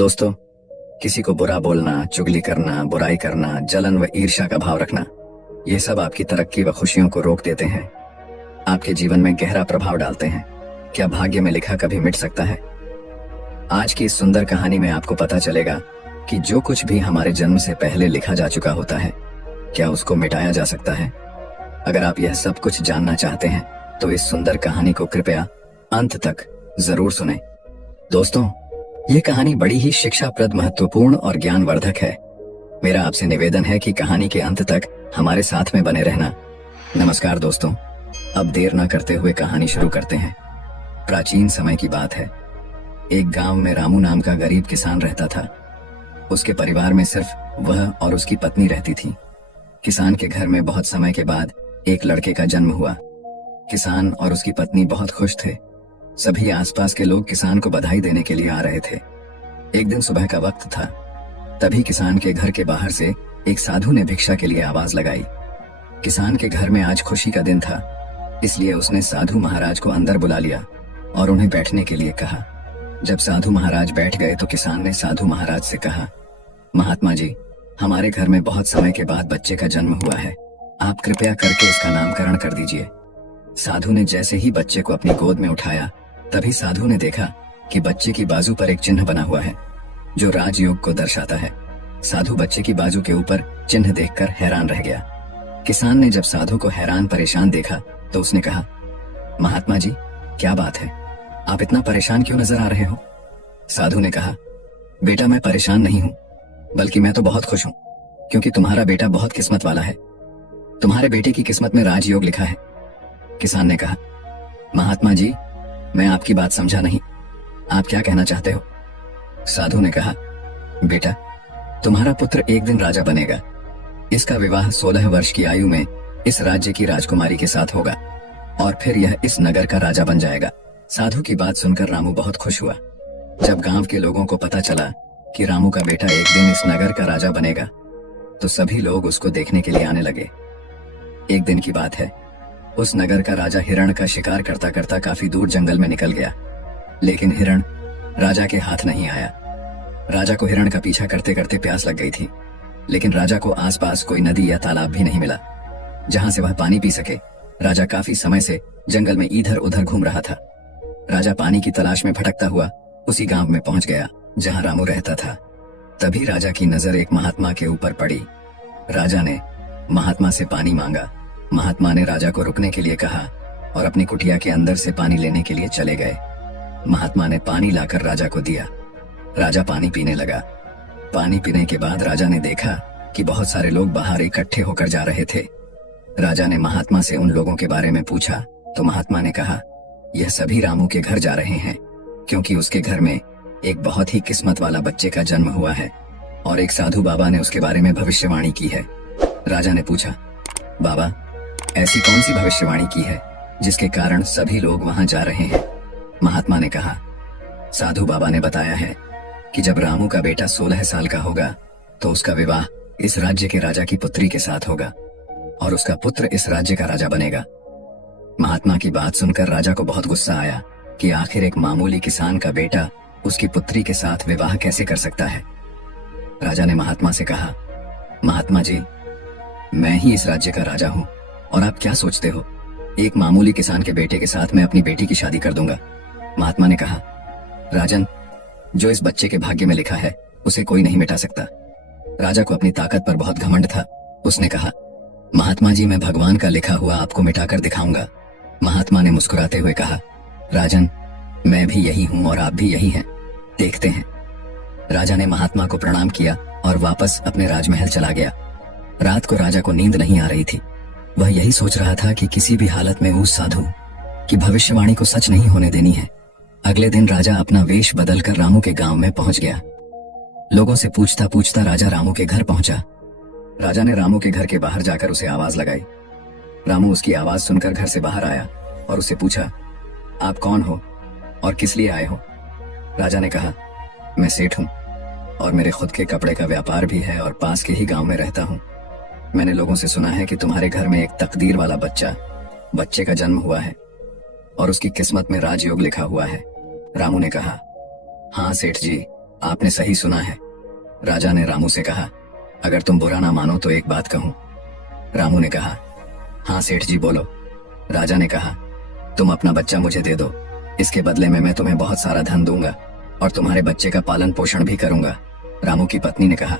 दोस्तों, किसी को बुरा बोलना, चुगली करना, बुराई करना, जलन व ईर्ष्या का भाव रखना, ये सब आपकी तरक्की व खुशियों को रोक देते हैं, आपके जीवन में गहरा प्रभाव डालते हैं। क्या भाग्य में लिखा कभी मिट सकता है? आज की इस सुंदर कहानी में आपको पता चलेगा कि जो कुछ भी हमारे जन्म से पहले लिखा जा चुका होता है, क्या उसको मिटाया जा सकता है? अगर आप यह सब कुछ जानना चाहते हैं तो इस सुंदर कहानी को कृपया अंत तक जरूर सुनें। दोस्तों, ये कहानी बड़ी ही शिक्षाप्रद, महत्वपूर्ण और ज्ञानवर्धक है। मेरा आपसे निवेदन है कि कहानी के अंत तक हमारे साथ में बने रहना। नमस्कार दोस्तों, अब देर न करते हुए कहानी शुरू करते हैं। प्राचीन समय की बात है। एक गांव में रामू नाम का गरीब किसान रहता था। उसके परिवार में सिर्फ वह और उसकी पत्नी रहती थी। किसान के घर में बहुत समय के बाद एक लड़के का जन्म हुआ। किसान और उसकी पत्नी बहुत खुश थे। सभी आसपास के लोग किसान को बधाई देने के लिए आ रहे थे। एक दिन सुबह का वक्त था। तभी किसान के घर के बाहर से एक साधु ने भिक्षा के लिए आवाज लगाई। किसान के घर में आज खुशी का दिन था, इसलिए उसने साधु महाराज को अंदर बुला लिया और उन्हें बैठने के लिए कहा। जब साधु महाराज बैठ गए तो किसान ने साधु महाराज से कहा, महात्मा जी, हमारे घर में बहुत समय के बाद बच्चे का जन्म हुआ है, आप कृपया करके इसका नामकरण कर दीजिए। साधु ने जैसे ही बच्चे को अपनी गोद में उठाया, तभी साधु ने देखा कि बच्चे की बाजू पर एक चिन्ह बना हुआ है जो राजयोग को दर्शाता है। साधु बच्चे की बाजू के ऊपर चिन्ह देखकर हैरान रह गया। किसान ने जब साधु को हैरान परेशान देखा तो उसने कहा, महात्मा जी, क्या बात है, आप इतना परेशान क्यों नजर आ रहे हो? साधु ने कहा, बेटा, मैं परेशान नहीं हूं, बल्कि मैं तो बहुत खुश हूं, क्योंकि तुम्हारा बेटा बहुत किस्मत वाला है। तुम्हारे बेटे की किस्मत में राजयोग लिखा है। किसान ने कहा, महात्मा जी, मैं आपकी बात समझा नहीं, आप क्या कहना चाहते हो? साधु ने कहा, बेटा, तुम्हारा पुत्र एक दिन राजा बनेगा। इसका विवाह 16 वर्ष की आयु में इस राज्य की राजकुमारी के साथ होगा और फिर यह इस नगर का राजा बन जाएगा। साधु की बात सुनकर रामू बहुत खुश हुआ। जब गांव के लोगों को पता चला कि रामू का बेटा एक दिन इस नगर का राजा बनेगा, तो सभी लोग उसको देखने के लिए आने लगे। एक दिन की बात है, उस नगर का राजा हिरण का शिकार करता करता काफी दूर जंगल में निकल गया, लेकिन हिरण राजा के हाथ नहीं आया। राजा को हिरण का पीछा करते करते प्यास लग गई थी, लेकिन राजा को आसपास कोई नदी या तालाब भी नहीं मिला जहां से वह पानी पी सके। राजा काफी समय से जंगल में इधर उधर घूम रहा था। राजा पानी की तलाश में भटकता हुआ उसी गांव में पहुंच गया जहां रामू रहता था। तभी राजा की नजर एक महात्मा के ऊपर पड़ी। राजा ने महात्मा से पानी मांगा। महात्मा ने राजा को रुकने के लिए कहा और अपनी कुटिया के अंदर से पानी लेने के लिए चले गए। महात्मा ने पानी लाकर राजा को दिया। राजा पानी पीने लगा। पानी पीने के बाद राजा ने देखा कि बहुत सारे लोग बाहर इकट्ठे होकर जा रहे थे। राजा ने महात्मा से उन लोगों के बारे में पूछा तो महात्मा ने कहा, यह सभी रामू के घर जा रहे हैं, क्योंकि उसके घर में एक बहुत ही किस्मत वाला बच्चे का जन्म हुआ है और एक साधु बाबा ने उसके बारे में भविष्यवाणी की है। राजा ने पूछा, बाबा, ऐसी कौन सी भविष्यवाणी की है जिसके कारण सभी लोग वहां जा रहे हैं? महात्मा ने कहा, साधु बाबा ने बताया है कि जब रामू का बेटा 16 साल का होगा तो उसका विवाह इस राज्य के राजा की पुत्री के साथ होगा और उसका पुत्र इस राज्य का राजा बनेगा। महात्मा की बात सुनकर राजा को बहुत गुस्सा आया कि आखिर एक मामूली किसान का बेटा उसकी पुत्री के साथ विवाह कैसे कर सकता है। राजा ने महात्मा से कहा, महात्मा जी, मैं ही इस राज्य का राजा हूँ और आप क्या सोचते हो, एक मामूली किसान के बेटे के साथ मैं अपनी बेटी की शादी कर दूंगा? महात्मा ने कहा, राजन, जो इस बच्चे के भाग्य में लिखा है उसे कोई नहीं मिटा सकता। राजा को अपनी ताकत पर बहुत घमंड था। उसने कहा, महात्मा जी, मैं भगवान का लिखा हुआ आपको मिटाकर दिखाऊंगा। महात्मा ने मुस्कुराते हुए कहा, राजन, मैं भी यही हूं और आप भी यही हैं, देखते हैं। राजा ने महात्मा को प्रणाम किया और वापस अपने राजमहल चला गया। रात को राजा को नींद नहीं आ रही थी। वह यही सोच रहा था कि किसी भी हालत में उस साधु की भविष्यवाणी को सच नहीं होने देनी है। अगले दिन राजा अपना वेश बदलकर रामू के गांव में पहुंच गया। लोगों से पूछता पूछता राजा रामू के घर पहुंचा। राजा ने रामू के घर के बाहर जाकर उसे आवाज लगाई। रामू उसकी आवाज सुनकर घर से बाहर आया और उससे पूछा, आप कौन हो और किस लिए आए हो? राजा ने कहा, मैं सेठ हूं और मेरे खुद के कपड़े का व्यापार भी है और पास के ही गांव में रहता हूं। मैंने लोगों से सुना है कि तुम्हारे घर में एक तकदीर वाला बच्चे का जन्म हुआ है और उसकी किस्मत में राजयोग लिखा हुआ है। रामू ने कहा, हाँ सेठ जी, आपने सही सुना है। राजा ने रामू से कहा, अगर तुम बुरा ना मानो तो एक बात कहूं। रामू ने कहा, हाँ सेठ जी बोलो। राजा ने कहा, तुम अपना बच्चा मुझे दे दो, इसके बदले में मैं तुम्हें बहुत सारा धन दूंगा और तुम्हारे बच्चे का पालन पोषण भी करूंगा। रामू की पत्नी ने कहा,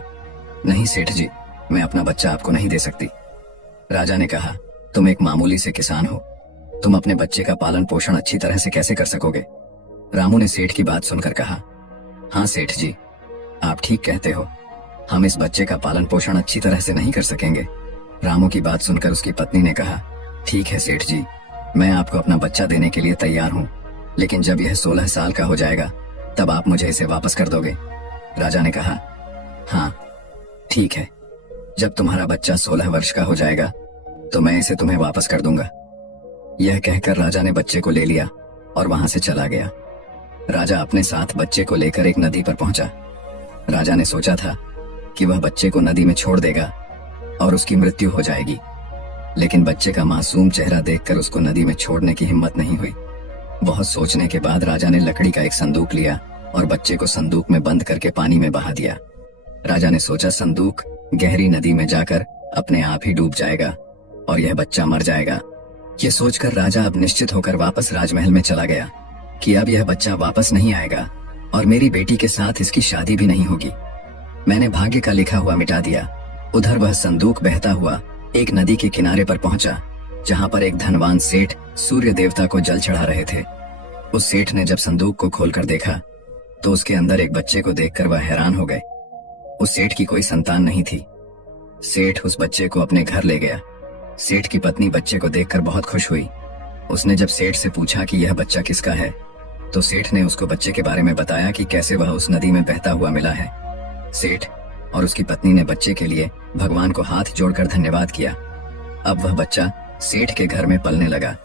नहीं सेठ जी, मैं अपना बच्चा आपको नहीं दे सकती। राजा ने कहा, तुम एक मामूली से किसान हो, तुम अपने बच्चे का पालन पोषण अच्छी तरह से कैसे कर सकोगे? रामू ने सेठ की बात सुनकर कहा, हाँ सेठ जी, आप ठीक कहते हो, हम इस बच्चे का पालन पोषण अच्छी तरह से नहीं कर सकेंगे। रामू की बात सुनकर उसकी पत्नी ने कहा, ठीक है सेठ जी, मैं आपको अपना बच्चा देने के लिए तैयार हूँ, लेकिन जब यह 16 साल का हो जाएगा तब आप मुझे इसे वापस कर दोगे। राजा ने कहा, हाँ ठीक है, जब तुम्हारा बच्चा 16 वर्ष का हो जाएगा तो मैं इसे तुम्हें वापस कर दूंगा। यह कहकर राजा ने बच्चे को ले लिया और वहां से चला गया। राजा अपने साथ बच्चे को लेकर एक नदी पर पहुंचा। राजा ने सोचा था कि वह बच्चे को नदी में छोड़ देगा और उसकी मृत्यु हो जाएगी, लेकिन बच्चे का मासूम चेहरा देखकर उसको नदी में छोड़ने की हिम्मत नहीं हुई। बहुत सोचने के बाद राजा ने लकड़ी का एक संदूक लिया और बच्चे को संदूक में बंद करके पानी में बहा दिया। राजा ने सोचा संदूक गहरी नदी में जाकर अपने आप ही डूब जाएगा और यह बच्चा मर जाएगा। ये सोचकर राजा अब निश्चित होकर वापस राजमहल में चला गया कि अब यह बच्चा वापस नहीं आएगा और मेरी बेटी के साथ इसकी शादी भी नहीं होगी। मैंने भाग्य का लिखा हुआ मिटा दिया। उधर वह संदूक बहता हुआ एक नदी के किनारे पर पहुंचा, जहां पर एक धनवान सेठ सूर्य देवता को जल चढ़ा रहे थे। उस सेठ ने जब संदूक को खोलकर देखा तो उसके अंदर एक बच्चे को देखकर वह हैरान हो गए। उस सेठ की कोई संतान नहीं थी। सेठ उस बच्चे को अपने घर ले गया। सेठ की पत्नी बच्चे को देखकर बहुत खुश हुई। उसने जब सेठ से पूछा कि यह बच्चा किसका है, तो सेठ ने उसको बच्चे के बारे में बताया कि कैसे वह उस नदी में बहता हुआ मिला है। सेठ और उसकी पत्नी ने बच्चे के लिए भगवान को हाथ जोड़कर धन्यवाद किया। अब वह बच्चा सेठ के घर में पलने लगा।